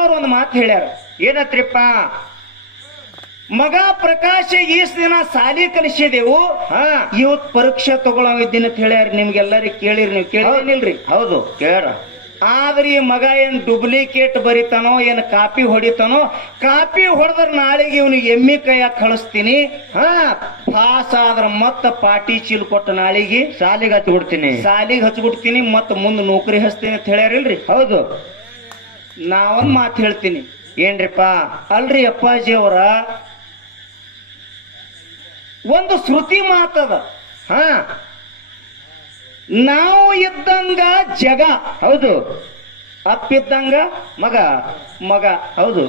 ಅವ್ರು ಒಂದು ಮಾತು ಹೇಳ್ಯಾರ. ಏನತ್ರಿಪ್ಪ? ಮಗ ಪ್ರಕಾಶ ಈಸ್ ದಿನ ಸಾಲಿ ಕಲಿಸಿದೆವು, ಇವತ್ ಪರೀಕ್ಷೆ ತಗೊಳ್ಳೋದಿನ ಅಂತ ಹೇಳ್ಯಾರ. ನಿಮ್ಗೆಲ್ಲರಿಗೆ ಕೇಳಿರಿ, ನೀವು ಕೇಳಿಲ್ರಿ? ಹೌದು, ಕೇಳ. ಆದ್ರೆ ಈ ಮಗ ಏನ್ ಡೂಪ್ಲಿಕೇಟ್ ಬರಿತಾನೋ ಏನ್ ಕಾಪಿ ಹೊಡಿತಾನೋ, ಕಾಪಿ ಹೊಡೆದ್ರ ನಾಳೆಗೆ ಇವನಿಗೆ ಎಮ್ಮಿ ಕೈಯಾಗ ಕಳಿಸ್ತೀನಿ. ಪಾಸ್ ಆದ್ರ ಮತ್ತ ಪಾಟಿ ಚೀಲ್ ಕೊಟ್ಟ ನಾಳೆಗೆ ಸಾಲಿಗೆ ಹಚ್ಬಿಡ್ತೀನಿ, ಸಾಲಿಗೆ ಹಚ್ಬಿಡ್ತೀನಿ, ಮತ್ತ ಮುಂದ್ ನೌಕರಿ ಹಚ್ತೀನಿ ಅಂತ ಹೇಳ್ಯಾರಿಲ್ರಿ? ಹೌದು. ನಾವೊಂದ್ ಮಾತು ಹೇಳ್ತೀನಿ. ಏನ್ರಿಪ್ಪ? ಅಲ್ರಿ ಅಪ್ಪಾಜಿ ಅವರ ಒಂದು ಶ್ರುತಿ ಮಾತದ. ನಾವು ಇದ್ದಂಗ ಜಗ, ಹೌದು. ಅಪ್ಪಿದ್ದಂಗ ಮಗ. ಮಗ, ಹೌದು.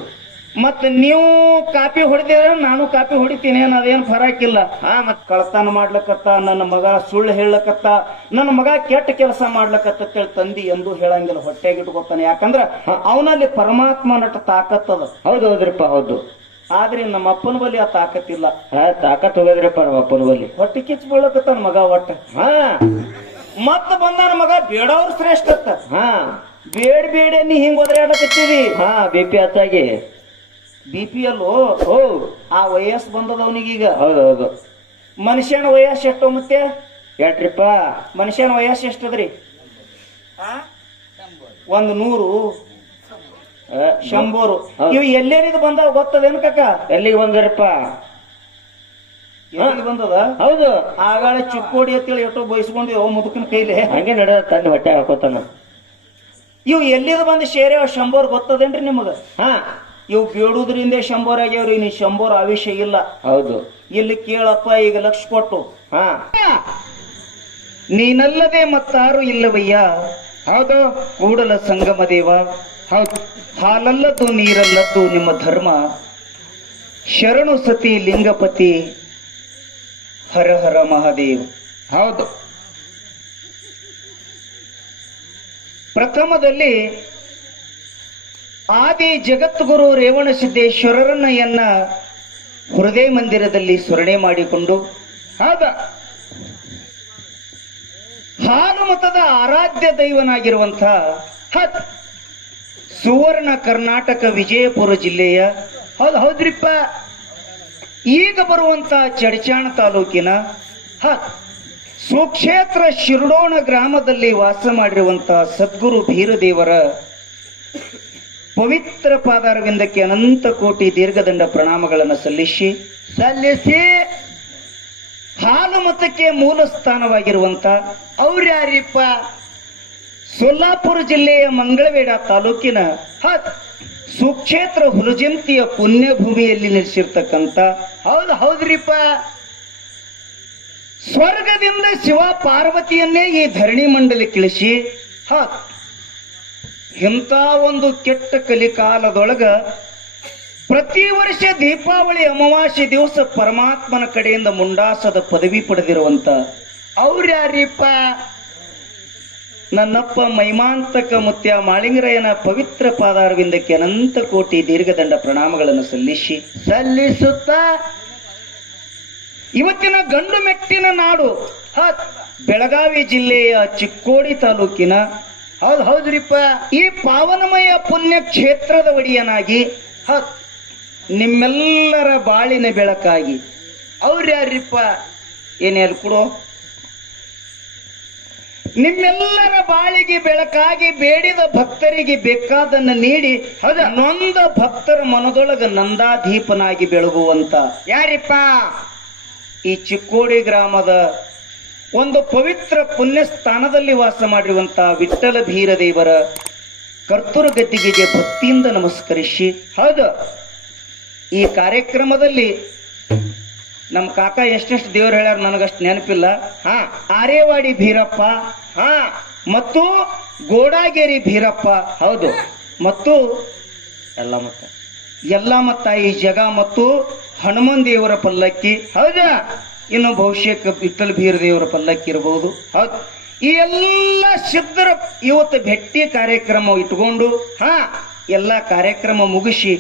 ಮತ್ ನೀವು ಕಾಪಿ ಹೊಡೆದಿರ ನಾನು ಕಾಪಿ ಹೊಡಿತೀನಿ, ಅದೇನು ಫರಕಿಲ್ಲ. ಮತ್ ಕಳತನ ಮಾಡ್ಲಕತ್ತ, ನನ್ನ ಮಗ ಸುಳ್ಳು ಹೇಳಕತ್ತ, ನನ್ನ ಮಗ ಕೆಟ್ಟ ಕೆಲಸ ಮಾಡ್ಲಕತ್ತ ತಂದಿ ಎಂದು ಹೇಳಂಗಿಲ್ಲ, ಹೊಟ್ಟೆಗೆ ಇಟ್ಕೊತಾನೆ. ಯಾಕಂದ್ರ ಅವನಲ್ಲಿ ಪರಮಾತ್ಮ ನಟ ತಾಕತ್ತದ. ಹೌದು ಹೌದ್ರಿಪ್ಪ, ಹೌದು. ಆದ್ರೆ ನಮ್ಮ ಅಪ್ಪನ ಬಳಿ ಆ ತಾಕತ್ತಿಲ್ಲ. ತಾಕತ್ ಹೋಗದ್ರಿಪ್ಪ ನಮ್ಮ ಅಪ್ಪನ ಬಳಿ. ಹೊಟ್ಟೆ ಕಿಚ್ಚ ಬೀಳಕತ್ತಾನ ಮಗ ಒಟ್ಟ. ಮತ್ತ ಬಂದಾನ ಮಗ ಬೇಡವ್ರ ಶ್ರೇಷ್ಠ. ಬೇಡ ಬೇಡ ನೀ ಹಿಂಗ್ ಒದರಾಡಕತ್ತೀರಿ. BP ಹತ್ತಾಗಿ BPL ಆ ವಯಸ್ಸು ಬಂದದ ಅವನಿಗೀಗ. ಹೌದು ಹೌದು. ಮನುಷ್ಯನ ವಯಸ್ಸು ಎಷ್ಟು ಮತ್ತೆ? ಎಷ್ಟ್ರಿಪ್ಪ? ಮನುಷ್ಯನ ವಯಸ್ಸು ಎಷ್ಟದ್ರಿ? 100, 100. ಇವು ಎಲ್ಲೇನಿದ್ ಬಂದಾವ ಗೊತ್ತದೇನು ಕಾಕ? ಎಲ್ಲಿಗೆ ಬಂದ್ರಪ್ಪ? ಎಲ್ಲಿಗೆ ಬಂದದ? ಹೌದು. ಆಗಾಳೆ ಚುಕ್ಕೋಡಿ ಅಂತೇಳಿ ಎಷ್ಟೋ ಬಯಸ್ಕೊಂಡು ಮುದುಕನ ಕೈಲಿ ಹಂಗೆ ನಡೆದ ತನ್ನ ಹೊಟ್ಟೆ ಹಾಕೋತಾನ. ಇವು ಎಲ್ಲಿದ್ ಬಂದು ಶೇರೆ 100 ಗೊತ್ತದೇನ್ರಿ ನಿಮಗ? ಇವು ಬೇಡುದ್ರಿಂದ 100 ಆಗ್ಯಾವ್ರಿ. ನೀ 100 ಆವಿಷ್ಯ ಇಲ್ಲ. ಹೌದು. ಇಲ್ಲಿ ಕೇಳಪ್ಪ, ಈಗ ಲಕ್ಷ ಕೊಟ್ಟು ನೀನಲ್ಲದೆ ಮತ್ತಾರು ಇಲ್ಲವಯ್ಯ. ಹೌದು. ಕೂಡಲ ಸಂಗಮ ದೇವ. ಹೌದು. ಹಾಲಲ್ಲದ್ದು ನೀರಲ್ಲದ್ದು ನಿಮ್ಮ ಧರ್ಮ. ಶರಣು ಸತಿ ಲಿಂಗಪತಿ ಹರ ಹರ ಮಹಾದೇವ್. ಹೌದು. ಪ್ರಥಮದಲ್ಲಿ ಆದಿ ಜಗದ್ಗುರು ರೇವಣ ಸಿದ್ದೇಶ್ವರರನ್ನ ಹೃದಯ ಮಂದಿರದಲ್ಲಿ ಸ್ಮರಣೆ ಮಾಡಿಕೊಂಡು ಹಾಲು ಮತದ ಆರಾಧ್ಯ ದೈವನಾಗಿರುವಂತಹ ಸುವರ್ಣ ಕರ್ನಾಟಕ ವಿಜಯಪುರ ಜಿಲ್ಲೆಯ ಹೌದ್ರಿಪ್ಪ ಈಗ ಬರುವಂತ ಚಡಚಾಣ ತಾಲೂಕಿನ ಸುಕ್ಷೇತ್ರ ಶಿರಡೋಣ ಗ್ರಾಮದಲ್ಲಿ ವಾಸ ಮಾಡಿರುವಂತಹ ಸದ್ಗುರು ಬೀರದೇವರ ಪವಿತ್ರ ಪಾದಾರವಿಂದಕ್ಕೆ ಅನಂತ ಕೋಟಿ ದೀರ್ಘದಂಡ ಪ್ರಣಾಮಗಳನ್ನು ಸಲ್ಲಿಸಿ ಹಾಲು ಮತಕ್ಕೆ ಮೂಲ ಸ್ಥಾನವಾಗಿರುವಂತ ಅವ್ರ್ಯಾರಿಪ್ಪ? ಸೊಲ್ಲಾಪುರ ಜಿಲ್ಲೆಯ ಮಂಗಳವೇಡ ತಾಲೂಕಿನ ಸುಕ್ಷೇತ್ರ ಹುಲಜಂತಿಯ ಪುಣ್ಯಭೂಮಿಯಲ್ಲಿ ನೆಲೆಸಿರ್ತಕ್ಕಂಥ ಹೌದ್ರಿಪ್ಪ ಸ್ವರ್ಗದಿಂದ ಶಿವ ಪಾರ್ವತಿಯನ್ನೇ ಈ ಧರಣಿ ಮಂಡಲಕ್ಕಿಳಿಸಿ ಇಂಥ ಒಂದು ಕೆಟ್ಟ ಕಲಿಕಾಲದೊಳಗ ಪ್ರತಿ ವರ್ಷ ದೀಪಾವಳಿ ಅಮಾವಾಸ್ಯೆ ದಿವಸ ಪರಮಾತ್ಮನ ಕಡೆಯಿಂದ ಮುಂಡಾಸದ ಪದವಿ ಪಡೆದಿರುವಂತ ಅವ್ರ್ಯಾರಿಪ್ಪ? ನನ್ನಪ್ಪ ಮೈಮಾಂತಕ ಮುತ್ಯ ಮಾಳಿಂಗರಾಯನ ಪವಿತ್ರ ಪಾದಾರವಿಂದಕ್ಕೆ ಅನಂತ ಕೋಟಿ ದೀರ್ಘದಂಡ ಪ್ರಣಾಮಗಳನ್ನು ಸಲ್ಲಿಸುತ್ತಾ ಇವತ್ತಿನ ಗಂಡು ಮೆಟ್ಟಿನ ನಾಡು ಬೆಳಗಾವಿ ಜಿಲ್ಲೆಯ ಚಿಕ್ಕೋಡಿ ತಾಲೂಕಿನ ಹೌದ್ರಿಪ್ಪ ಈ ಪಾವನಮಯ ಪುಣ್ಯ ಕ್ಷೇತ್ರದ ಒಡೆಯನಾಗಿ ನಿಮ್ಮೆಲ್ಲರ ಬಾಳಿನ ಬೆಳಕಾಗಿ ಅವ್ರ್ಯಾರಿಪ್ಪ? ಏನೇ ಕೊಡು. ನಿಮ್ಮೆಲ್ಲರ ಬಾಳಿಗೆ ಬೆಳಕಾಗಿ ಬೇಡಿದ ಭಕ್ತರಿಗೆ ಬೇಕಾದನ್ನು ನೀಡಿ ನೊಂದ ಭಕ್ತರ ಮನದೊಳಗ ನಂದಾದೀಪನಾಗಿ ಬೆಳಗುವಂತ ಯಾರಿಪ್ಪ? ಈ ಚಿಕ್ಕೋಡಿ ಗ್ರಾಮದ ಒಂದು ಪವಿತ್ರ ಪುಣ್ಯ ಸ್ಥಾನದಲ್ಲಿ ವಾಸ ಮಾಡಿರುವಂತಹ ವಿಠ್ಠಲ ಬೀರದೇವರ ಕರ್ತುರ ಗದ್ದಿಗೆಗೆ ಭಕ್ತಿಯಿಂದ ನಮಸ್ಕರಿಸಿ ಈ ಕಾರ್ಯಕ್ರಮದಲ್ಲಿ ನಮ್ಮ ಕಾಕ ಎಷ್ಟೆಷ್ಟು ದೇವರು ಹೇಳ್ಯಾರ ನನಗಷ್ಟು ನೆನಪಿಲ್ಲ. ಆರೇವಾಡಿ ಭೀರಪ್ಪ ಮತ್ತು ಗೋಡಾಗೇರಿ ಭೀರಪ್ಪ ಮತ್ತು ಯಲ್ಲಮ್ಮ ತಾಯಿ ಜಗ ಮತ್ತು ಹನುಮನ್ ದೇವರ ಪಲ್ಲಕ್ಕಿ ಇನ್ನು ಬಹುಶಃ ವಿಠ್ಠಲ ಬೀರದೇವರ ಪಲ್ಲಕ್ಕಿ ಇರಬಹುದು. ಈ ಎಲ್ಲ ಸಿದ್ಧರ ಇವತ್ತು ಭೇಟಿ ಕಾರ್ಯಕ್ರಮ ಇಟ್ಕೊಂಡು ಎಲ್ಲ ಕಾರ್ಯಕ್ರಮ ಮುಗಿಸಿ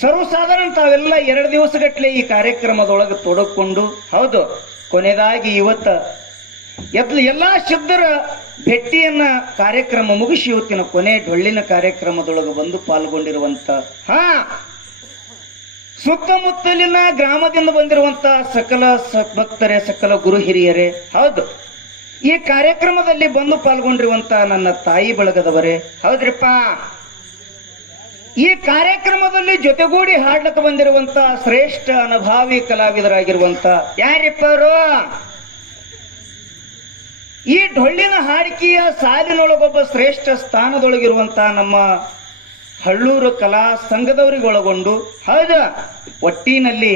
ಸರ್ವಸಾಧಾರಣ ತಾವೆಲ್ಲ 2 ದಿವಸಗಟ್ಟಲೆ ಈ ಕಾರ್ಯಕ್ರಮದೊಳಗೆ ತೊಡಕೊಂಡು ಕೊನೆಯದಾಗಿ ಇವತ್ತ ಎಲ್ಲಾ ಸಿದ್ಧರ ಭೇಟಿಯನ್ನ ಕಾರ್ಯಕ್ರಮ ಮುಗಿಸಿ ಇವತ್ತಿನ ಕೊನೆ ಡೊಳ್ಳಿನ ಕಾರ್ಯಕ್ರಮದೊಳಗೆ ಬಂದು ಪಾಲ್ಗೊಂಡಿರುವಂತ ಸುತ್ತಮುತ್ತಲಿನ ಗ್ರಾಮದಿಂದ ಬಂದಿರುವಂತ ಸಕಲ ಭಕ್ತರೇ, ಸಕಲ ಗುರು ಹಿರಿಯರೇ, ಹೌದು, ಈ ಕಾರ್ಯಕ್ರಮದಲ್ಲಿ ಬಂದು ಪಾಲ್ಗೊಂಡಿರುವಂತ ನನ್ನ ತಾಯಿ ಬಳಗದವರೇ, ಹೌದ್ರಿಪ್ಪ, ಈ ಕಾರ್ಯಕ್ರಮದಲ್ಲಿ ಜೊತೆಗೂಡಿ ಹಾಡ್ಲಕ್ಕೆ ಬಂದಿರುವಂತ ಶ್ರೇಷ್ಠ ಅನುಭಾವಿ ಕಲಾವಿದರಾಗಿರುವಂತ ಯಾರಿಪ್ಪ ಅವರು? ಈ ಡೊಳ್ಳಿನ ಹಾಡಿಕೆಯ ಸಾಲಿನೊಳಗೊಬ್ಬ ಶ್ರೇಷ್ಠ ಸ್ಥಾನದೊಳಗಿರುವಂತ ನಮ್ಮ ಹಳ್ಳೂರು ಕಲಾ ಸಂಘದವರಿಗೆ ಒಳಗೊಂಡು, ಹೌದು, ಒಟ್ಟಿನಲ್ಲಿ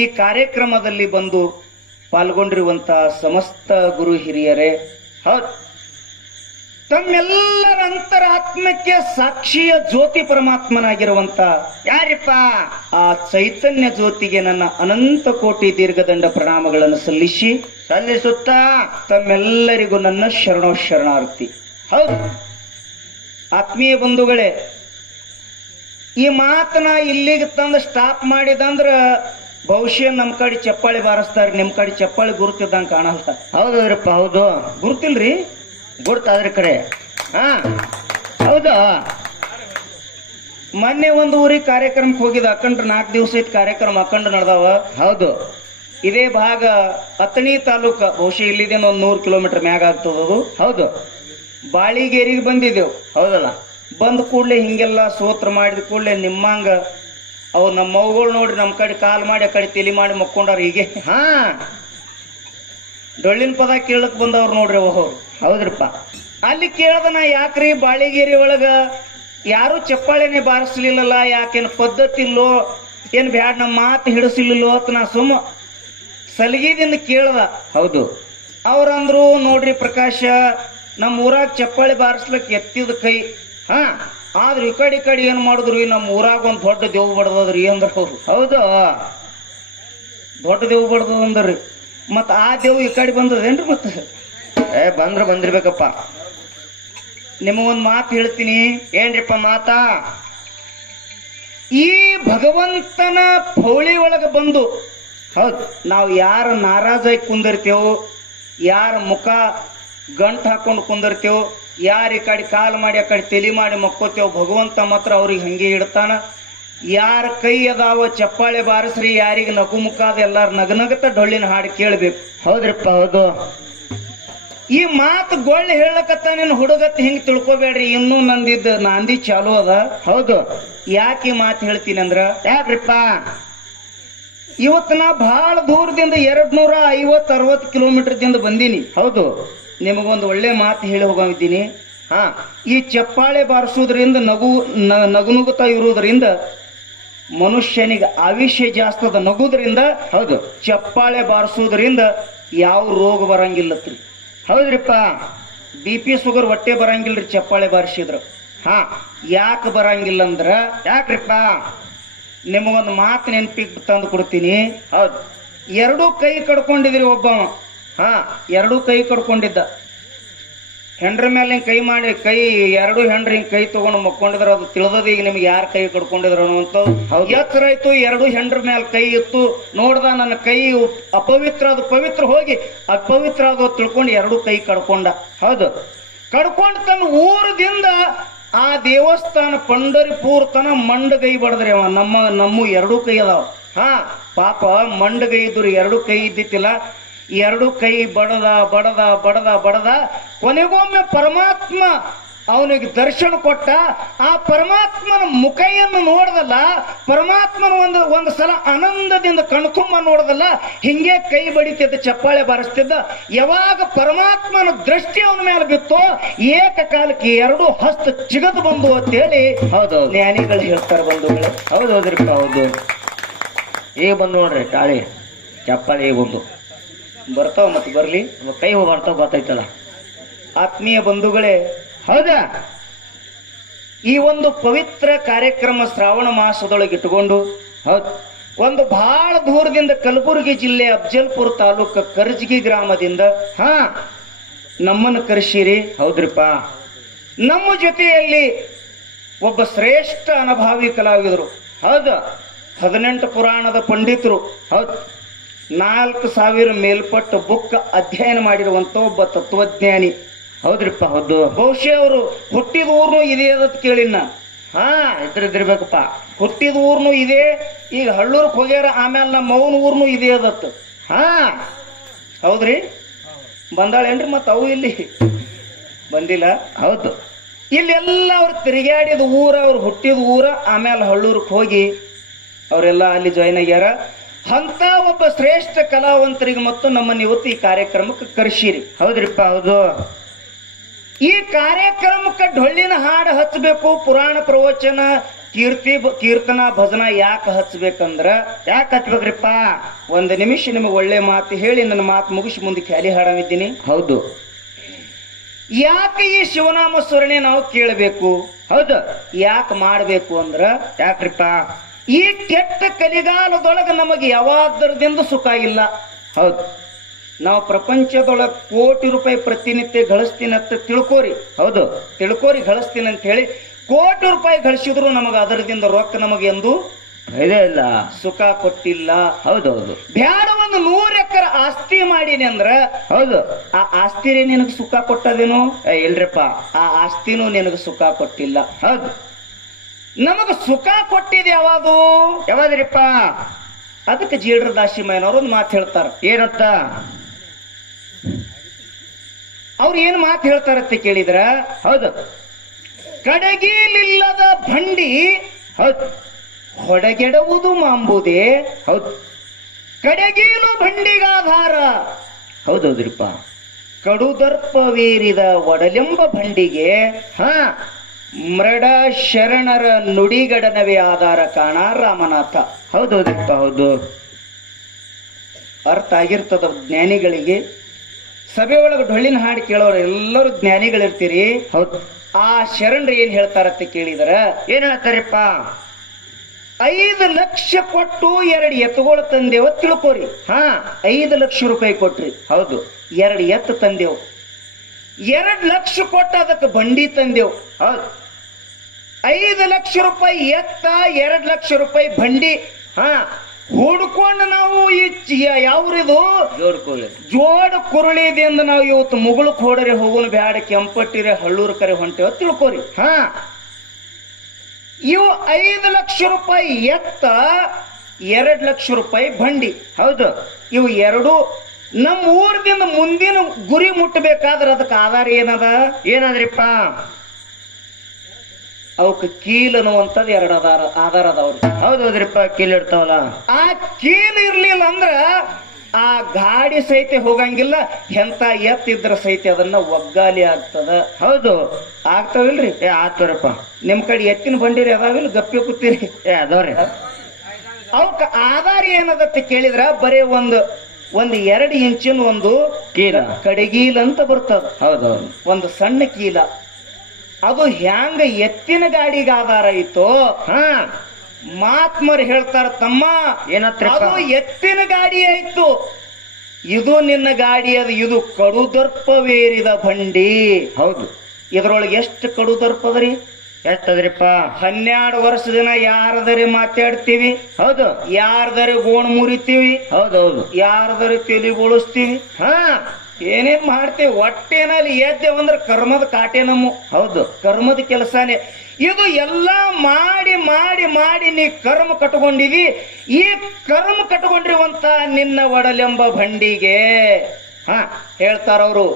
ಈ ಕಾರ್ಯಕ್ರಮದಲ್ಲಿ ಬಂದು ಪಾಲ್ಗೊಂಡಿರುವಂತ ಸಮಸ್ತ ಗುರು ಹಿರಿಯರೇ, ಹೌದು, ತಮ್ಮೆಲ್ಲರ ಅಂತರಾತ್ಮಕ್ಕೆ ಸಾಕ್ಷಿಯ ಜ್ಯೋತಿ ಪರಮಾತ್ಮನಾಗಿರುವಂತ ಯಾರಿಪ್ಪ? ಆ ಚೈತನ್ಯ ಜ್ಯೋತಿಗೆ ನನ್ನ ಅನಂತ ಕೋಟಿ ದೀರ್ಘದಂಡ ಪ್ರಣಾಮಗಳನ್ನು ಸಲ್ಲಿಸುತ್ತಾ ತಮ್ಮೆಲ್ಲರಿಗೂ ನನ್ನ ಶರಣಾರ್ಥಿ. ಹೌದು ಆತ್ಮೀಯ ಬಂಧುಗಳೇ, ಈ ಮಾತನ್ನ ಇಲ್ಲಿಗೆ ತಂದು ಸ್ಟಾಪ್ ಮಾಡಿದಂದ್ರ ಬಹುಶಃ ನಮ್ ಕಡೆ ಚಪ್ಪಾಳಿ ಬಾರಿಸ್ತಾರೆ, ನಿಮ್ ಕಡೆ ಚಪ್ಪಾಳಿ ಗುರುತಿದ್ದಂಗ ಕಾಣಲ್ಲ. ಹೌದೌದ್ರಪ್ಪ, ಹೌದು, ಗುರುತಿಲ್ರಿ, ಗುರ್ತಾದ್ರ ಕಡೆ. ಹೌದು, ಮೊನ್ನೆ ಒಂದು ಊರಿಗೆ ಕಾರ್ಯಕ್ರಮಕ್ಕೆ ಹೋಗಿದ, ಅಖಂಡ 4 ದಿವಸ ಇತ್ತು ಕಾರ್ಯಕ್ರಮ, ಅಖಂಡ ನಡೆದಾವ. ಹೌದು, ಇದೇ ಭಾಗ ಅತಣಿ ತಾಲೂಕ, ಬಹುಶಃ ಇಲ್ಲಿದೇನು 100 ಕಿಲೋಮೀಟರ್ ಮ್ಯಾಗ ಆಗ್ತದದು. ಹೌದು, ಬಾಳಿಗೇರಿಗೆ ಬಂದಿದ್ದೆವು. ಹೌದಲ್ಲ, ಬಂದ ಕೂಡ್ಲೆ ಹಿಂಗೆಲ್ಲ ಸೋತ್ರ ಮಾಡಿದ ಕೂಡ್ಲೆ ನಿಮ್ಮಂಗ ಅವ್ ನಮ್ಮ ಮೌಗಳು ನೋಡ್ರಿ ನಮ್ ಕಡೆ ಕಾಲ್ ಮಾಡಿ ಆ ಕಡೆ ತಲಿ ಮಾಡಿ ಮಕ್ಕೊಂಡಾರ. ಹೀಗೆ ಡೊಳ್ಳಿನ ಪದ ಕೇಳಕ್ ಬಂದವ್ರು ನೋಡ್ರಿ ಅವ್ರು. ಹೌದ್ರಪ್ಪ, ಅಲ್ಲಿ ಕೇಳ್ದ ನಾ, ಯಾಕ್ರಿ ಬಾಳಿಗೇರಿ ಒಳಗ ಯಾರು ಚಪ್ಪಾಳೆನೆ ಬಾರಿಸ್ಲಿಲ್ಲಲ್ಲ, ಯಾಕೇನ್ ಪದ್ಧತಿ ಇಲ್ಲೋ, ಏನ್ ಬ್ಯಾಡ ನಮ್ಮ ಮಾತು ಹಿಡಿಸಿಲ್ಲೋ ಅಂತ ನಾ ಸುಮ್ಮ ಸಲಗಿದಿಂದ ಕೇಳ್ದ. ಹೌದು, ಅವ್ರಂದ್ರು, ನೋಡ್ರಿ ಪ್ರಕಾಶ, ನಮ್ಮ ಊರಾಗ ಚಪ್ಪಾಳೆ ಬಾರಿಸ್ಲಿಕ್ಕೆ ಎತ್ತಿದ ಕೈ, ಆದ್ರೆ ಈ ಕಡೆ ಏನ್ ಮಾಡಿದ್ರಿ, ನಮ್ಮ ಊರಾಗ ಒಂದ್ ದೊಡ್ಡ ದೇವ್ ಬಡ್ದದ್ರಿ ಅಂದ್ರ ಅವ್ರು. ಹೌದು, ದೊಡ್ಡ ದೇವ್ ಬಡ್ದದಂದ್ರಿ. ಮತ್ ಆ ದೇವ್ ಈ ಕಡೆ ಬಂದದೇನ್ರಿ? ಮತ್ತ ಬಂದಿರ್ಬೇಕಪ್ಪ. ನಿಮಗೊಂದ್ ಮಾತು ಹೇಳ್ತೀನಿ. ಏನ್ರಿಪ್ಪ ಮಾತಾ? ಈ ಭಗವಂತನ ಪೌಳಿ ಒಳಗ ಬಂದು, ಹೌದು, ನಾವು ಯಾರ ನಾರಾಜಾಗಿ ಕುಂದಿರ್ತೇವೋ, ಯಾರ ಮುಖ ಗಂಟು ಹಾಕೊಂಡು ಕುಂದಿರ್ತೇವೋ, ಯಾರ ಈ ಕಡೆ ಕಾಲು ಮಾಡಿ ಆ ಕಡೆ ತಲಿ ಮಾಡಿ ಮಕ್ಕೋತೇವ, ಭಗವಂತ ಮಾತ್ರ ಅವ್ರಿಗೆ ಹಂಗೆ ಇಡ್ತಾನ. ಯಾರ ಕೈ ಅದಾವ ಚಪ್ಪಾಳೆ ಬಾರಿಸ್ರಿ, ಯಾರಿಗೆ ನಗು ಮುಖ ಅದ ಎಲ್ಲಾರು ನಗನಗತ ಡೊಳ್ಳಿನ ಹಾಡು ಕೇಳ್ಬೇಕು. ಹೌದ್ರಿಪ್ಪ, ಹೌದು. ಈ ಮಾತು ಗೊಳ್ಳಿ ಹೇಳಕತ್ತ ನೀನು ಹುಡುಗತ್ ಹಿಂಗ್ ತಿಳ್ಕೊಬೇಡ್ರಿ, ಇನ್ನೂ ನಂದಿದ್ದ ನಾಂದಿ ಚಾಲು ಅದ. ಹೌದು, ಯಾಕೆ ಈ ಮಾತು ಹೇಳ್ತೀನಿ ಅಂದ್ರ, ಯಾಕ್ರಿಪ್ಪ, ಇವತ್ತು ನಾ ಬಹಳ ದೂರದಿಂದ 250-60 ಕಿಲೋಮೀಟರ್ದಿಂದ ಬಂದೀನಿ. ಹೌದು, ನಿಮಗೊಂದು ಒಳ್ಳೆ ಮಾತು ಹೇಳಿ ಹೋಗಿದ್ದೀನಿ. ಈ ಚಪ್ಪಾಳೆ ಬಾರಿಸೋದ್ರಿಂದ ನಗುನುಗುತ್ತಾ ಇರುವುದರಿಂದ ಮನುಷ್ಯನಿಗೆ ಆಯುಷ್ಯ ಜಾಸ್ತಿ ಅದ. ನಗುದ್ರಿಂದ, ಹೌದು, ಚಪ್ಪಾಳೆ ಬಾರಿಸೋದ್ರಿಂದ ಯಾವ ರೋಗ ಬರಂಗಿಲ್ಲತ್ರಿ. ಹೌದ್ರಿಪ್ಪ, BP ಶುಗರ್ ಹೊಟ್ಟೆ ಬರಂಗಿಲ್ರಿ ಚಪ್ಪಾಳೆ ಬಾರಿಸಿದ್ರ. ಯಾಕೆ ಬರಂಗಿಲ್ಲ ಅಂದ್ರ, ಯಾಕ್ರಿಪ್ಪ, ನಿಮಗೊಂದು ಮಾತು ನೆನಪಿಗೆ ತಂದು ಕೊಡ್ತೀನಿ. ಹೌದು, 2 ಕೈ ಕಡ್ಕೊಂಡಿದ್ರಿ ಒಬ್ಬವ. 2 ಕೈ ಕಡ್ಕೊಂಡಿದ್ದ. ಹೆಂಡ್ರ ಮೇಲೆ ಕೈ ಮಾಡಿ, ಕೈ 2 ಹೆಂಡ್ರ ಹಿಂಗ್ ಕೈ ತಗೊಂಡು ಮಕ್ಕೊಂಡಿದ್ರ, ಅದು ತಿಳಿದದ ಈಗ ನಿಮ್ಗೆ ಯಾರ ಕೈ ಕಡ್ಕೊಂಡಿದ್ರು ಅನ್ನುವಂತ. ಎತ್ತರ ಆಯ್ತು, 2 ಹೆಂಡ್ರ ಮೇಲೆ ಕೈ ಇತ್ತು, ನೋಡ್ದ ನನ್ನ ಕೈ ಅಪವಿತ್ರ, ಅದು ಪವಿತ್ರ ಹೋಗಿ ಅಪವಿತ್ರ ಅದು ತಿಳ್ಕೊಂಡು 2 ಕೈ ಕಡ್ಕೊಂಡ. ಹೌದು, ಕಡ್ಕೊಂಡು ತನ್ನ ಊರದಿಂದ ಆ ದೇವಸ್ಥಾನ ಪಂಡರಿಪುರ ತನ ಮಂಡಗೈ ಬಡದ್ರಿ ಅವ. ನಮ್ಮ 2 ಕೈ ಅದಾವ. ಪಾಪ ಮಂಡಗೈ ಇದ್ರು, 2 ಕೈ ಇದ್ದಿತ್ತಿಲ್ಲ. 2 ಕೈ ಬಡದ ಕೊನೆಗೊಮ್ಮೆ ಪರಮಾತ್ಮ ಅವನಿಗೆ ದರ್ಶನ ಕೊಟ್ಟ. ಆ ಪರಮಾತ್ಮನ ಮುಖಯನ್ನು ನೋಡ್ದಲ್ಲ, ಪರಮಾತ್ಮನ ಒಂದು ಸಲ ಆನಂದದಿಂದ ಕಣ್ತುಂಬ ನೋಡ್ದಲ್ಲ, ಹಿಂಗೆ ಕೈ ಬಡಿತಿದ್ದ, ಚಪ್ಪಾಳೆ ಬಾರಿಸ್ತಿದ್ದ. ಯಾವಾಗ ಪರಮಾತ್ಮನ ದೃಷ್ಟಿ ಅವನ ಮೇಲೆ ಬಿತ್ತೋ, ಏಕಕಾಲಕ್ಕೆ 2 ಹಸ್ತ ಚಿಗದು ಬಂದು ಅಂತೇಳಿ ಹೌದು, ಜ್ಞಾನಿಗಳು ಹೇಳ್ತಾರೆ ಬಂಧುಗಳೇ. ಹೌದ್ರಿಪ್ಪ, ಹೌದು. ಈಗ ಬಂದು ನೋಡ್ರಿ ತಾಳಿ ಚಪ್ಪಾಳಿ, ಈಗ ಬಂದು ಬರ್ತಾವ, ಮತ್ತೆ ಬರ್ಲಿ, ಕೈ ಬರ್ತಾವ, ಗೊತ್ತಾಯ್ತಲ್ಲ. ಆತ್ಮೀಯ ಬಂಧುಗಳೇ, ಹೌದಾ, ಈ ಒಂದು ಪವಿತ್ರ ಕಾರ್ಯಕ್ರಮ ಶ್ರಾವಣ ಮಾಸದೊಳಗೆ ಇಟ್ಟುಕೊಂಡು, ಹೌದು, ಒಂದು ಬಹಳ ದೂರದಿಂದ ಕಲಬುರಗಿ ಜಿಲ್ಲೆ ಅಫಜಲ್ಪುರ ತಾಲೂಕು ಕರ್ಜಗಿ ಗ್ರಾಮದಿಂದ ನಮ್ಮನ್ನು ಕರೆಸಿರಿ. ಹೌದ್ರಿಪ್ಪ, ನಮ್ಮ ಜೊತೆಯಲ್ಲಿ ಒಬ್ಬ ಶ್ರೇಷ್ಠ ಅನುಭಾವಿ ಕಲಾವಿದರು. ಹೌದು, 18 ಪುರಾಣದ ಪಂಡಿತರು. ಹೌದು, 4,000 ಮೇಲ್ಪಟ್ಟ ಬುಕ್ ಅಧ್ಯಯನ ಮಾಡಿರುವಂತ ಒಬ್ಬ ತತ್ವಜ್ಞಾನಿ. ಹೌದ್ರಿಪ್ಪ ಹೌದು. ಬಹುಶಃ ಅವರು ಹುಟ್ಟಿದ ಊರ್ನು ಇದೆ ಅದತ್ ಕೇಳಿನ. ಹಾ ಇದ್ರಿರ್ಬೇಕಪ್ಪ. ಹುಟ್ಟಿದ ಊರ್ನು ಇದೆ, ಈಗ ಹಳ್ಳೂರ್ಕ್ ಹೋಗ್ಯಾರ, ಆಮೇಲೆ ನಮ್ಮ ಮೌನ ಊರ್ನು ಇದೆ ಅದತ್. ಹಾ ಹೌದ್ರಿ, ಬಂದಾಳೇನ್ರಿ ಮತ್ತ ಅವು ಇಲ್ಲಿ ಬಂದಿಲ್ಲ. ಹೌದು. ಇಲ್ಲೆಲ್ಲ ಅವ್ರು ತಿರುಗಾಡಿದ ಊರ, ಅವ್ರು ಹುಟ್ಟಿದ ಊರ, ಆಮೇಲೆ ಹಳ್ಳೂರ್ಕ್ ಹೋಗಿ ಅವರೆಲ್ಲ ಅಲ್ಲಿ ಜಾಯ್ನ್ ಆಗ್ಯಾರ. ಅಂತ ಒಬ್ಬ ಶ್ರೇಷ್ಠ ಕಲಾವಂತರಿಗೆ ಮತ್ತು ನಮ್ಮನ್ನ ಇವತ್ತು ಈ ಕಾರ್ಯಕ್ರಮಕ್ಕೆ ಕರೆಸಿರಿ. ಹೌದ್ರಿಪ್ಪ ಹೌದು. ಈ ಕಾರ್ಯಕ್ರಮಕ್ಕೆ ಡೊಳ್ಳಿನ ಹಾಡು ಹಚ್ಚಬೇಕು, ಪುರಾಣ ಪ್ರವಚನ, ಕೀರ್ತನ ಭಜನ ಯಾಕೆ ಹಚ್ಬೇಕಂದ್ರ, ಯಾಕೆ ಹಚ್ಬೇಕ್ರಿಪ್ಪ? 1 ನಿಮಿಷ ನಿಮಗೆ ಒಳ್ಳೆ ಮಾತು ಹೇಳಿ ನನ್ನ ಮಾತು ಮುಗಿಸಿ ಮುಂದೆ ಖ್ಯಾಲಿ ಹಾಡವಿದ್ದೀನಿ. ಹೌದು. ಯಾಕೆ ಈ ಶಿವನಾಮ ಸ್ಮರಣೆ ನಾವು ಕೇಳಬೇಕು? ಹೌದು. ಯಾಕೆ ಮಾಡಬೇಕು ಅಂದ್ರ, ಯಾಕ್ರಿಪ್ಪ? ಈ ಕೆಟ್ಟ ಕಲಿಗಾಲದೊಳಗ ನಮಗೆ ಯಾವಾದ್ರದಿಂದ ಸುಖ ಇಲ್ಲ. ಹೌದು. ನಾವು ಪ್ರಪಂಚದೊಳಗ ಕೋಟಿ ರೂಪಾಯಿ ಪ್ರತಿನಿತ್ಯ ಗಳಿಸ್ತೀನಿ ಅಂತ ತಿಳ್ಕೋರಿ. ಹೌದು. ತಿಳ್ಕೋರಿ, ಗಳಿಸ್ತೀನಿ ಅಂತ ಹೇಳಿ ಕೋಟಿ ರೂಪಾಯಿ ಗಳಿಸಿದ್ರು ನಮಗ ಅದರದಿಂದ ರೊಕ್ಕ ನಮಗೆ ಎಂದು ಇದೇ ಇಲ್ಲ, ಸುಖ ಕೊಟ್ಟಿಲ್ಲ. ಹೌದೌದು. ಬ್ಯಾಡ ಒಂದು 100 ಎಕರೆ ಆಸ್ತಿ ಮಾಡೀನಿ ಅಂದ್ರ, ಹೌದು, ಆ ಆಸ್ತಿನೇ ನಿನಗೆ ಸುಖ ಕೊಟ್ಟದೇನು? ಇಲ್ರಿಪ್ಪ, ಆ ಆಸ್ತಿನೂ ನಿನಗೆ ಸುಖ ಕೊಟ್ಟಿಲ್ಲ. ಹೌದು. ನಮಗ ಸುಖ ಕೊಟ್ಟಿದೆ ಯಾವುದು? ಯಾವಾದ್ರಿಪ್ಪ? ಅದಕ್ಕೆ ಜೀಡ್ರ ದಾಸಿಮಯ್ಯನವರು ಒಂದು ಮಾತು ಹೇಳ್ತಾರ. ಏನಂತ? ಅವ್ರು ಏನ್ ಮಾತು ಹೇಳ್ತಾರತ್ತೆ ಕೇಳಿದ್ರ, ಹೌದು, ಕಡಗೀಲಿಲ್ಲದ ಭಂಡಿ ಹೌದು, ಹೊಡಗೆಡುವುದು ಮಾಂಬುದೇ. ಹೌದು, ಕಡಗೀಲು ಭಂಡಿಗಾಧಾರ. ಹೌದೌದ್ರಿಪ್ಪ. ಕಡುದರ್ಪವೇರಿದ ಒಡಲೆಂಬ ಭಂಡಿಗೆ ಹಾ ಮೃಡ ಶರಣರ ನುಡಿಗಡನವೇ ಆಧಾರ ಕಾಣ ರಾಮನಾಥ. ಹೌದೌದ್ರಿಪ್ಪ ಹೌದು. ಅರ್ಥ ಆಗಿರ್ತದ ಜ್ಞಾನಿಗಳಿಗೆ. ಸಭೆ ಒಳಗೆ ಡೊಳ್ಳಿನ ಹಾಡು ಕೇಳೋರು ಎಲ್ಲರೂ ಜ್ಞಾನಿಗಳಿರ್ತೀರಿ. ಹೌದು. ಆ ಶರಣರು ಏನ್ ಹೇಳ್ತಾರತ್ತೆ ಕೇಳಿದ್ರ, ಏನ್ ಹೇಳ್ತಾರಿಪ್ಪ? 5 ಲಕ್ಷ ಕೊಟ್ಟು 2 ಎತ್ತುಗಳು ತಂದೆವ ತಿಳ್ಕೋರಿ. ಹಾ 5 ಲಕ್ಷ ರೂಪಾಯಿ ಕೊಟ್ರಿ, ಹೌದು, 2 ಎತ್ತು ತಂದೆವು. 2 ಲಕ್ಷ ಕೊಟ್ಟ ಅದಕ್ಕೆ ಬಂಡಿ ತಂದೆವು. ಹೌದು. 5 ಲಕ್ಷ ರೂಪಾಯಿ ಎತ್ತ, 2 ಲಕ್ಷ ರೂಪಾಯಿ ಬಂಡಿ. ಹಾ ಹುಡ್ಕೊಂಡು ನಾವು ಈ ಯಾವ್ರಿದು ಜೋಡ್ಕೊಳ್ಳಿ ಜೋಡ ಕುರುಳಿದಿಂದ ನಾವು ಇವತ್ತು ಮುಗುಳಕ್ ಹೋಡರೆ ಹೋಗೋನು ಬ್ಯಾಡ, ಕೆಂಪಟ್ಟಿರೆ ಹಳ್ಳೂರು ಕರೆ ಹೊಂಟೇವ ತಿಳ್ಕೋರಿ. ಹಾ ಇವು 5 ಲಕ್ಷ ರೂಪಾಯಿ ಎತ್ತ, 2 ಲಕ್ಷ ರೂಪಾಯಿ ಬಂಡಿ. ಹೌದು. ಇವು ಎರಡು ನಮ್ಮ ಊರದಿಂದ ಮುಂದಿನ ಗುರಿ ಮುಟ್ಟಬೇಕಾದ್ರೆ ಅದಕ್ಕೆ ಆಧಾರ ಏನದ? ಏನಾದ್ರಿಪ್ಪ? ಅವಕ್ಕೆ ಕೀಲ್ ಅನ್ನುವಂಥದ್ದು 2 ಆಧಾರ ಅದಾವ್ರಿ. ಹೌದೌದ್ರಿಪ್ಪ, ಕೀಲ್ ಇರ್ತಾವಲ್ಲ. ಆ ಕೀಲ್ ಇರ್ಲಿಲ್ಲ ಅಂದ್ರ ಆ ಗಾಡಿ ಸಹಿತ ಹೋಗಂಗಿಲ್ಲ. ಎಂತ ಎತ್ತಿದ್ರ ಸಹಿತ ಅದನ್ನ ಒಗ್ಗಾಲಿ ಆಗ್ತದ. ಹೌದು, ಆಗ್ತಾವಿಲ್ರಿ? ಆತವ್ರಪ್ಪ. ನಿಮ್ ಕಡೆ ಎತ್ತಿನ ಬಂಡಿರಿ ಅದಾವಿಲ್ಲ? ಗಪ್ಪಿ ಕೂತೀರಿ? ಅದವ್ರಿ. ಅವಕ್ಕ ಆಧಾರ ಏನದತ್ತೆ ಕೇಳಿದ್ರ, ಬರೀ ಒಂದು 2 ಇಂಚಿನ ಒಂದು ಕೀಲ, ಕಡೆಗೀಲ್ ಅಂತ ಬರ್ತದ. ಹೌದೌದು. ಒಂದು ಸಣ್ಣ ಕೀಲ. ಅದು ಹ್ಯಾಂಗ ಎತ್ತಿನ ಗಾಡಿಗೆ ಆಧಾರ ಇತ್ತು, ಹಾ ಮಾತ್ಮರು ಹೇಳ್ತಾರ, ತಮ್ಮ ಏನತ್ರಪ್ಪ? ಅದು ಎತ್ತಿನ ಗಾಡಿ ಆಯ್ತು, ಇದು ನಿನ್ನ ಗಾಡಿ ಅದು. ಇದು ಕಡುದರ್ಪವೇರಿದ ಬಂಡಿ. ಹೌದು. ಇದ್ರೊಳಗೆ ಎಷ್ಟು ಕಡುದರ್ಪದ್ರಿ? ಎಷ್ಟದ್ರಿಪ್ಪ? 12 ವರ್ಷ ದಿನ ಯಾರದರೆ ಮಾತಾಡ್ತೀವಿ, ಹೌದು, ಯಾರದರೆ ಗೋಣ್ ಮುರಿತೀವಿ, ಹೌದೌದು, ಯಾರದರೆ ತಿಳಿಗೊಳಿಸ್ತೀವಿ, ಹಾ ಏನೇನ್ ಮಾಡ್ತೀವಿ. ಹೊಟ್ಟೆನಲ್ಲಿ ಎದ್ದೇವಂದ್ರ ಕರ್ಮದ ಕಾಟೆ ನಮ್ಮ. ಹೌದು, ಕರ್ಮದ ಕೆಲಸನೇ ಇದು. ಎಲ್ಲಾ ಮಾಡಿ ಮಾಡಿ ಮಾಡಿ ನೀ ಕರ್ಮ ಕಟ್ಕೊಂಡಿದಿ. ಈ ಕರ್ಮ ಕಟ್ಕೊಂಡಿರುವಂತ ನಿನ್ನ ಒಡಲೆಂಬ ಬಂಡಿಗೆ ಹಾ ಹೇಳ್ತಾರವರು,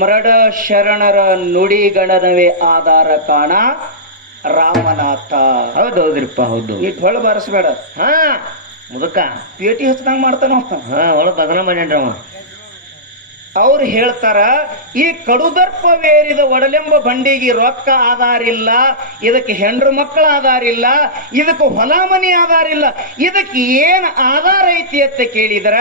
ಮೃಡ ಶರಣರ ನುಡಿಗಣನವೇ ಆಧಾರ ಕಾಣ ರಾಮನಾಥ. ಹೌದೌದ್ರಿಪ್ಪ ಹೌದು. ನೀ ಢೊಳ ಬಾರಿಸ್ಬೇಡ. ಹಾ ಮುದಕ ಪೇಟಿ ಹಚ್ದಂಗ ಮಾಡ್ತಾನ. ಹಾ ಒಳಗ ಭಜನ ಮಾಡ್ಯಾನ್ರವ. ಅವ್ರು ಹೇಳ್ತಾರ, ಈ ಕಡುದರ್ಪವೇರಿದ ಒಡಲೆಂಬ ಬಂಡಿಗೆ ರೊಕ್ಕ ಆಧಾರ ಇಲ್ಲ, ಇದಕ್ಕೆ ಹೆಂಡ್ರು ಮಕ್ಕಳ ಆಧಾರ ಇಲ್ಲ, ಇದಕ್ಕೆ ಹೊಲ ಮನಿ ಆಧಾರ ಇಲ್ಲ. ಇದಕ್ಕೆ ಏನ್ ಆಧಾರ ಐತಿ ಅಂತ ಕೇಳಿದ್ರ,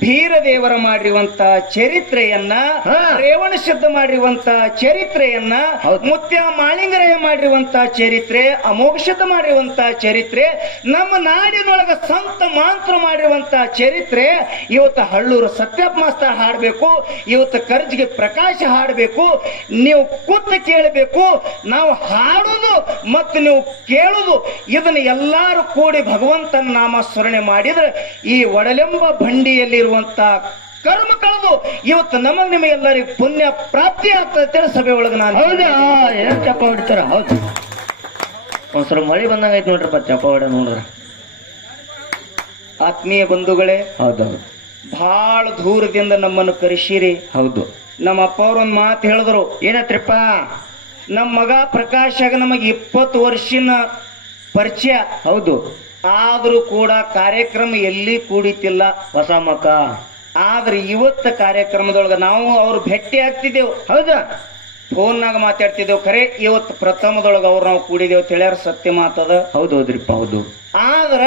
ಭೀರದೇವರ ಮಾಡಿರುವಂತ ಚರಿತ್ರೆಯನ್ನ, ಹಾ. ರೇವಣ ಸಿದ್ಧ ಮಾಡಿರುವಂತ ಚರಿತ್ರೆಯನ್ನ, ಹೌದು. ಮುತ್ಯ ಮಾಳಿಂಗರಾಯ ಮಾಡಿರುವಂತ ಚರಿತ್ರೆ, ಅಮೋಘ ಸಿದ್ಧ ಮಾಡಿರುವಂತ ಚರಿತ್ರೆ, ನಮ್ಮ ನಾಡಿನೊಳಗ ಸಂತ ಮಾಂತ್ರ ಮಾಡಿರುವಂತ ಚರಿತ್ರೆ ಇವತ್ತು ಹಳ್ಳೂರು ಸತ್ಯಪ್ಪ ಮಾಸ್ತರ್ ಹಾಡಬೇಕು, ಇವತ್ತು ಕರ್ಜಿಗೆ ಪ್ರಕಾಶ ಹಾಡಬೇಕು. ನೀವು ಕೂತು ಕೇಳಬೇಕು. ನಾವು ಹಾಡುದು ಮತ್ತು ನೀವು ಕೇಳುದು ಇದನ್ನ ಎಲ್ಲರೂ ಕೂಡಿ ಭಗವಂತನ ನಾಮ ಸ್ಮರಣೆ ಮಾಡಿದ್ರೆ ಈ ಒಡಲೆಂಬ ಬಂಡಿಯಲ್ಲಿರುವಂತ ಕರ್ಮ ಕಳೆದು ಇವತ್ತು ನಿಮಗೆಲ್ಲರಿಗೂ ಪುಣ್ಯ ಪ್ರಾಪ್ತಿ ಆಗ್ತದೆ ಸಭೆ ಒಳಗೆ ನಾನು ಹೌದಾ? ಏನ್ ಚಪ್ಪ ಹೊಡಿತಾರ? ಹೌದು, ಒಂದ್ಸಲ ಮಳಿ ಬಂದಂಗ ಐತಿ ನೋಡ್ರಪ್ಪ ಚಪ್ಪ ಹೊಡ ನೋಡ್ರ. ಆತ್ಮೀಯ ಬಂಧುಗಳೇ, ಹೌದೌದು ಬಹಳ ದೂರದಿಂದ ನಮ್ಮನ್ನು ಕರೆಸಿರಿ. ಹೌದು. ನಮ್ಮ ಅಪ್ಪ ಅವ್ರೊಂದು ಮಾತು ಹೇಳಿದ್ರು. ಏನತ್ರಪ್ಪ? ನಮ್ಮ ಮಗ ಪ್ರಕಾಶಾಗ ನಮಗೆ 20 ವರ್ಷಿನ ಪರಿಚಯ. ಹೌದು. ಆದ್ರೂ ಕೂಡ ಕಾರ್ಯಕ್ರಮ ಎಲ್ಲಿ ಕೂಡಿತಿಲ್ಲ. ಹೊಸ ಮಕ್ಕ. ಆದ್ರೆ ಇವತ್ತ ಕಾರ್ಯಕ್ರಮದೊಳಗ ನಾವು ಅವ್ರು ಭೇಟಿ ಆಗ್ತಿದ್ದೆವು. ಹೌದಾ? ಫೋನ್ನಾಗ ಮಾತಾಡ್ತಿದ್ದೆವು. ಖರೆ ಇವತ್ತು ಪ್ರಥಮದೊಳಗ ಅವ್ರು ನಾವು ಕೂಡಿದೆವು ತಿಳಿಯಾರ ಸತ್ಯ ಮಾತದ. ಹೌದೌದ್ರಿಪ್ಪ. ಹೌದು. ಆದ್ರ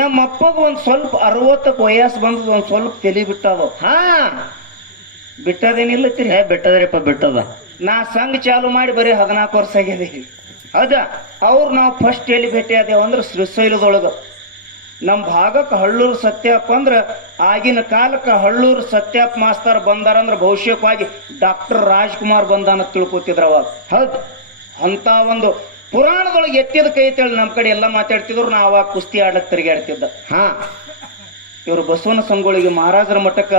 ನಮ್ಮ ಅಪ್ಪಗ ಒಂದ್ ಸ್ವಲ್ಪ 60ಕ್ಕೆ ವಯಸ್ಸು ಬಂದದ, ಒಂದ್ ಸ್ವಲ್ಪ ತಲಿ ಬಿಟ್ಟದ. ಹಾ, ಬಿಟ್ಟದೇನಿಲ್ಲತ್ತೀರಿ? ಬೆಟ್ಟದ್ರಿಪ್ಪ, ಬೆಟ್ಟದ. ನಾ ಸಂಘ ಚಾಲು ಮಾಡಿ ಬರೀ 14 ವರ್ಷ ಆಗ್ಯದ. ಹೌದಾ? ಅವ್ರು ನಾವು ಫಸ್ಟ್ ಎಲ್ಲಿ ಭೇಟಿ ಆದೇವು ಅಂದ್ರೆ ಶ್ರೀಶೈಲದೊಳಗ. ನಮ್ಮ ಭಾಗಕ್ಕೆ ಹಳ್ಳೂರು ಸತ್ಯಪ್ಪ ಅಂದ್ರ ಆಗಿನ ಕಾಲಕ್ಕೆ ಹಳ್ಳೂರು ಸತ್ಯಪ್ಪ ಮಾಸ್ತರ್ ಬಂದಾರಂದ್ರ ಭವಿಷ್ಯವಾಗಿ ಡಾಕ್ಟರ್ ರಾಜ್ಕುಮಾರ್ ಬಂದಾನ ತಿಳ್ಕೊತಿದ್ರ ಅವಾಗ. ಹೌದು. ಅಂತ ಒಂದು ಪುರಾಣದೊಳಗೆ ಎತ್ತಿದ ಕೈ ತೇಳಿ ನಮ್ಮ ಕಡೆ ಎಲ್ಲ ಮಾತಾಡ್ತಿದ್ರು. ನಾ ಅವಾಗ ಕುಸ್ತಿ ಆಡ್ಲಕ್ ತಿರುಗಾಡ್ತಿದ್ದ. ಹಾ, ಇವರು ಬಸವನ ಸಂಗೊಳಿಗೆ ಮಹಾರಾಜರ ಮಠಕ್ಕ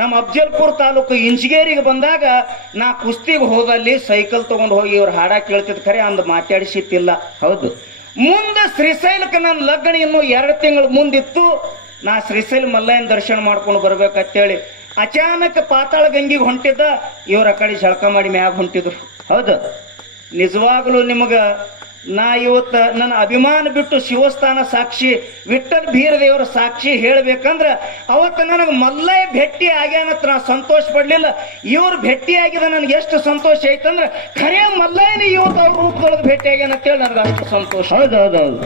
ನಮ್ಮ ಅಫ್ಜಲ್ಪುರ್ ತಾಲೂಕು ಇಂಚಗೇರಿಗೆ ಬಂದಾಗ ನಾ ಕುಸ್ತಿಗೆ ಹೋದಲ್ಲಿ ಸೈಕಲ್ ತಗೊಂಡು ಹೋಗಿ ಇವ್ರು ಹಾಡ ಕೇಳ್ತಿದ್. ಖರೆ ಅಂದ್ ಮಾತಾಡಿಸಿತ್ತಿಲ್ಲ. ಹೌದು. ಮುಂದೆ ಶ್ರೀಶೈಲಕ್ಕೆ ನನ್ನ ಲಗ್ನ ಇನ್ನು 2 ತಿಂಗಳು ಮುಂದಿತ್ತು. ನಾ ಶ್ರೀಶೈಲ ಮಲ್ಲಯ್ಯನ ದರ್ಶನ ಮಾಡ್ಕೊಂಡು ಬರ್ಬೇಕಂತೇಳಿ ಅಚಾನಕ್ ಪಾತಾಳ ಗಂಗಿಗೆ ಹೊಂಟಿದ್ದ. ಇವ್ರ ಕಡೆ ಜಳಕ ಮಾಡಿ ಮ್ಯಾಗ ಹೊಂಟಿದ್ರು. ಹೌದು. ನಿಜವಾಗ್ಲೂ ನಿಮಗ ನಾ ಇವತ್ತ ನನ್ನ ಅಭಿಮಾನ ಬಿಟ್ಟು ಶಿವಸ್ಥಾನ ಸಾಕ್ಷಿ, ವಿಠ್ಠಲ್ ಭೀರದೇವರ ಸಾಕ್ಷಿ ಹೇಳ್ಬೇಕಂದ್ರ ಅವತ್ತು ನನಗೆ ಮಲ್ಲಯ್ಯ ಭೇಟಿ ಆಗ್ಯಾನತ್ ನಾ ಸಂತೋಷ ಪಡ್ಲಿಲ್ಲ. ಇವ್ರು ಭೇಟಿ ಆಗಿದ ನನಗೆ ಎಷ್ಟು ಸಂತೋಷ ಐತಂದ್ರ ಖರೇ ಮಲ್ಲಯ್ಯನ ಇವತ್ತು ಅವ್ರ ರೂಪದೊಳಗೆ ಭೇಟಿ ಆಗ್ಯಾನಂತೇಳಿ ನನಗೆ ಅಷ್ಟು ಸಂತೋಷ. ಹೌದೌದೌದು.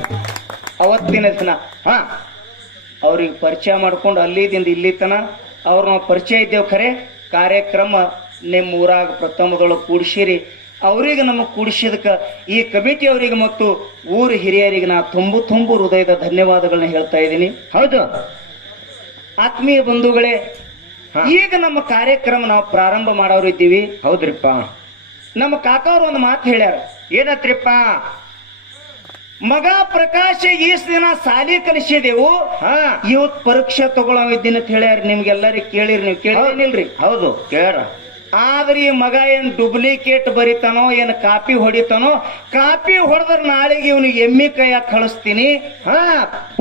ಅವತ್ತಿನ ದಿನ ಹಾ, ಅವ್ರಿಗೆ ಪರಿಚಯ ಮಾಡ್ಕೊಂಡು ಅಲ್ಲಿದಿಂದ ಇಲ್ಲಿ ತನ ಅವ್ರು ನಾವು ಪರಿಚಯ ಇದ್ದೇವು. ಖರೆ ಕಾರ್ಯಕ್ರಮ ನಿಮ್ಮ ಊರಾಗ ಪ್ರಥಮದೊಳಗೆ ಕೂಡಿಸಿರಿ. ಅವರಿಗೆ ನಮಗೆ ಕೂಡಿಸಿದಕ್ಕೆ ಈ ಕಮಿಟಿ ಅವರಿಗೆ ಮತ್ತು ಊರ ಹಿರಿಯರಿಗೆ ನಾ ತುಂಬು ಹೃದಯದ ಧನ್ಯವಾದಗಳನ್ನ ಹೇಳ್ತಾ ಇದ್ದೀನಿ. ಹೌದು. ಆತ್ಮೀಯ ಬಂಧುಗಳೇ, ಹಾ. ಈಗ ನಮ್ಮ ಕಾರ್ಯಕ್ರಮ ನಾವು ಪ್ರಾರಂಭ ಮಾಡೋರು ಇದ್ದೀವಿ. ಹೌದ್ರಿಪ್ಪ. ನಮ್ಮ ಕಾಕವ್ರು ಒಂದು ಮಾತು ಹೇಳ್ಯಾರ. ಏನತ್ರಿಪ್ಪ? ಮಗ ಪ್ರಕಾಶ ಈಸ್ ದಿನ ಸಾಲಿ ಕಲಿಸಿದೆವು, ಹಾ, ಇವತ್ ಪರೀಕ್ಷೆ ತಗೊಳ್ಳೋದಿನ ಅಂತ ಹೇಳ್ಯಾರ. ನಿಮ್ಗೆಲ್ಲರಿಗೆ ಕೇಳಿರಿ, ನೀವು ಕೇಳಿಲ್ರಿ? ಹೌದು, ಕೇಳ. ಆದ್ರೆ ಈ ಮಗ ಏನ್ ಡುಪ್ಲಿಕೇಟ್ ಬರಿತಾನೋ, ಏನ್ ಕಾಪಿ ಹೊಡಿತಾನೋ, ಕಾಪಿ ಹೊಡೆದ್ರ ನಾಳೆಗೆ ಇವನಿಗೆ ಎಮ್ಮಿ ಕೈಯಾಗ ಕಳಿಸ್ತೀನಿ. ಹಾ,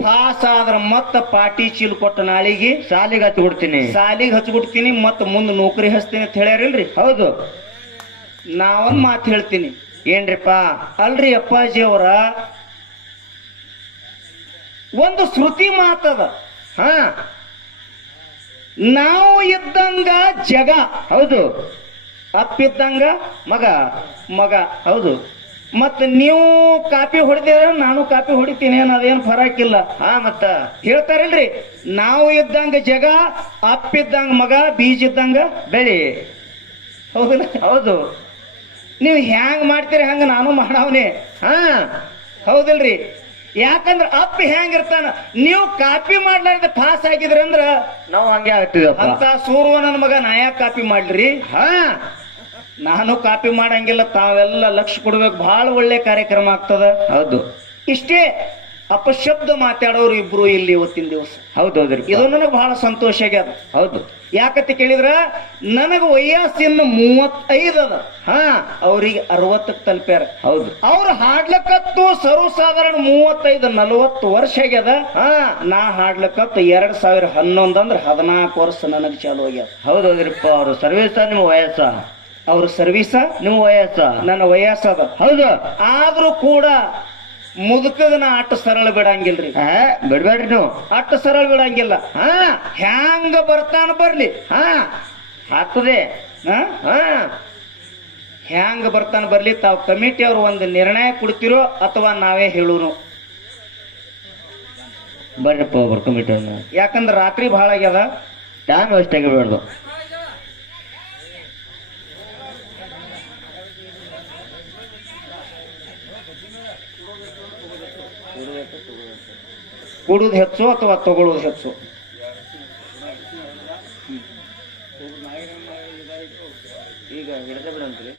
ಪಾಸ್ ಆದ್ರ ಮತ್ತ ಪಾಟಿ ಚೀಲ್ ಕೊಟ್ಟ ನಾಳಿಗೆ ಸಾಲಿಗೆ ಹಚ್ಚಿ ಬಿಡ್ತೀನಿ, ಸಾಲಿಗೆ ಹಚ್ಬಿಡ್ತೀನಿ, ಮತ್ತ ಮುಂದೆ ನೌಕರಿ ಹಚ್ತೀನಿ ಅಂತ ಹೇಳ್ಯಾರಿಲ್ರಿ? ಹೌದು. ನಾವೊಂದ್ ಮಾತು ಹೇಳ್ತೀನಿ. ಏನ್ರಿಪ್ಪ? ಅಲ್ರಿ ಅಪ್ಪಾಜಿ ಅವರ ಒಂದು ಶ್ರುತಿ ಮಾತದ. ಹಾ, ನಾವು ಇದ್ದಂಗ ಜಗ, ಹೌದು. ಅಪ್ಪಿದ್ದಂಗ ಮಗ. ಮಗ. ಹೌದು. ಮತ್ತ ನೀವು ಕಾಪಿ ಹೊಡೆದಿರ ನಾನು ಕಾಪಿ ಹೊಡಿತೀನಿ, ಅದೇನು ಫರಕಿಲ್ಲ. ಹಾ, ಮತ್ತ ಹೇಳ್ತಾರಲ್ರಿ, ನಾವು ಇದ್ದಂಗ ಜಗ, ಅಪ್ಪಿದ್ದಂಗ ಮಗ, ಬೀಜ ಇದ್ದಂಗ ಬೆಳಿ. ಹೌದಿಲ್ಲ? ಹೌದು. ನೀವು ಹ್ಯಾಂಗ್ ಮಾಡ್ತೀರಿ ಹಂಗ ನಾನು ಮಾಡವನೇ. ಹಾ, ಹೌದಿಲ್ರಿ? ಯಾಕಂದ್ರ ಅಪ್ಪ ಹೆಂಗಿರ್ತಾನ, ನೀವು ಕಾಪಿ ಮಾಡ್ಲಾರ್ದ ಪಾಸ್ ಆಗಿದ್ರಿ ಅಂದ್ರ ನಾವು ಹಂಗೆ ಆಗ್ತಿದಪ್ಪ. ಅಂತ ಸೂರ್ವ ನನ್ನ ಮಗ ನಾ ಯಾಕೆ ಕಾಪಿ ಮಾಡ್ಲಿ? ಹಾ, ನಾನು ಕಾಪಿ ಮಾಡಂಗಿಲ್ಲ. ತಾವೆಲ್ಲ ಲಕ್ಷ್ಯ ಕೊಡ್ಬೇಕು. ಬಹಳ ಒಳ್ಳೆ ಕಾರ್ಯಕ್ರಮ ಆಗ್ತದ. ಹೌದು. ಇಷ್ಟೇ ಅಪಶಬ್ದ ಮಾತಾಡೋರು ಇಬ್ರು ಇಲ್ಲಿ ಇವತ್ತಿನ ದಿವಸ. ಹೌದೌದ್ರಿ. ಇದು ನನಗೆ ಬಹಳ ಸಂತೋಷ ಆಗ್ಯದ. ಹೌದು. ಯಾಕಂತ ಕೇಳಿದ್ರ ನನಗ ವಯಸ್ಸಿನ 35 ಅದ. ಹಾ, ಅವ್ರಿಗೆ 60ಕ್ಕೆ ತಲುಪ್ಯಾರ. ಹೌದು. ಅವ್ರು ಹಾಡ್ಲಕ್ಕತ್ತು ಸರ್ವಸಾಧಾರಣ 35-40 ವರ್ಷ ಆಗ್ಯದ. ಹಾ, ನಾ ಹಾಡ್ಲಕ್ಕತ್ತು 2011 ಅಂದ್ರೆ 14 ವರ್ಷ ನನಗೆ ಚಾಲು ಆಗ್ಯದ. ಹೌದೌದ್ರಿಪ್ಪ. ಅವ್ರು ಸರ್ವಿಸ ನಿಮ್ಮ ವಯಸ್ಸ, ಅವ್ರ ಸರ್ವೀಸ ನಿಮ್ಮ ವಯಸ್ಸ, ನನ್ನ ವಯಸ್ಸದ. ಹೌದು. ಆದ್ರೂ ಕೂಡ ಮುದುಕಗನ ಅಟ್ಟು ಸರಳ ಬಿಡಂಗಿಲ್ರಿ. ಬಿಡ್ಬೇಡ್ರಿ ನೀವು. ಅಟ್ಟು ಸರಳ ಬಿಡಂಗಿಲ್ಲ. ಹಾ, ಹ್ಯಾಂಗ ಬರ್ತಾನ ಬರ್ಲಿ. ಹಾ, ಆಗ್ತದೆ. ಹಾ, ಹಾ, ಹ್ಯಾಂಗ ಬರ್ತಾನ ಬರ್ಲಿ. ತಾವು ಕಮಿಟಿ ಅವ್ರು ಒಂದು ನಿರ್ಣಯ ಕೊಡ್ತಿರೋ ಅಥವಾ ನಾವೇ ಹೇಳೂನು? ಬರ್ರಿಪ್ಪ ಬರ್ಕೊಂಬಿಟ್ಟು. ಯಾಕಂದ್ರ ರಾತ್ರಿ ಬಹಳ ಆಗ್ಯದ. ಟೈಮ್ ವೇಸ್ಟ್ ಆಗಿರ್ಬಾರ್ದು. ಕೊಡುದು ಹೆಚ್ಚು ಅಥವಾ ತಗೊಳ್ಳೋದು ಹೆಚ್ಚು?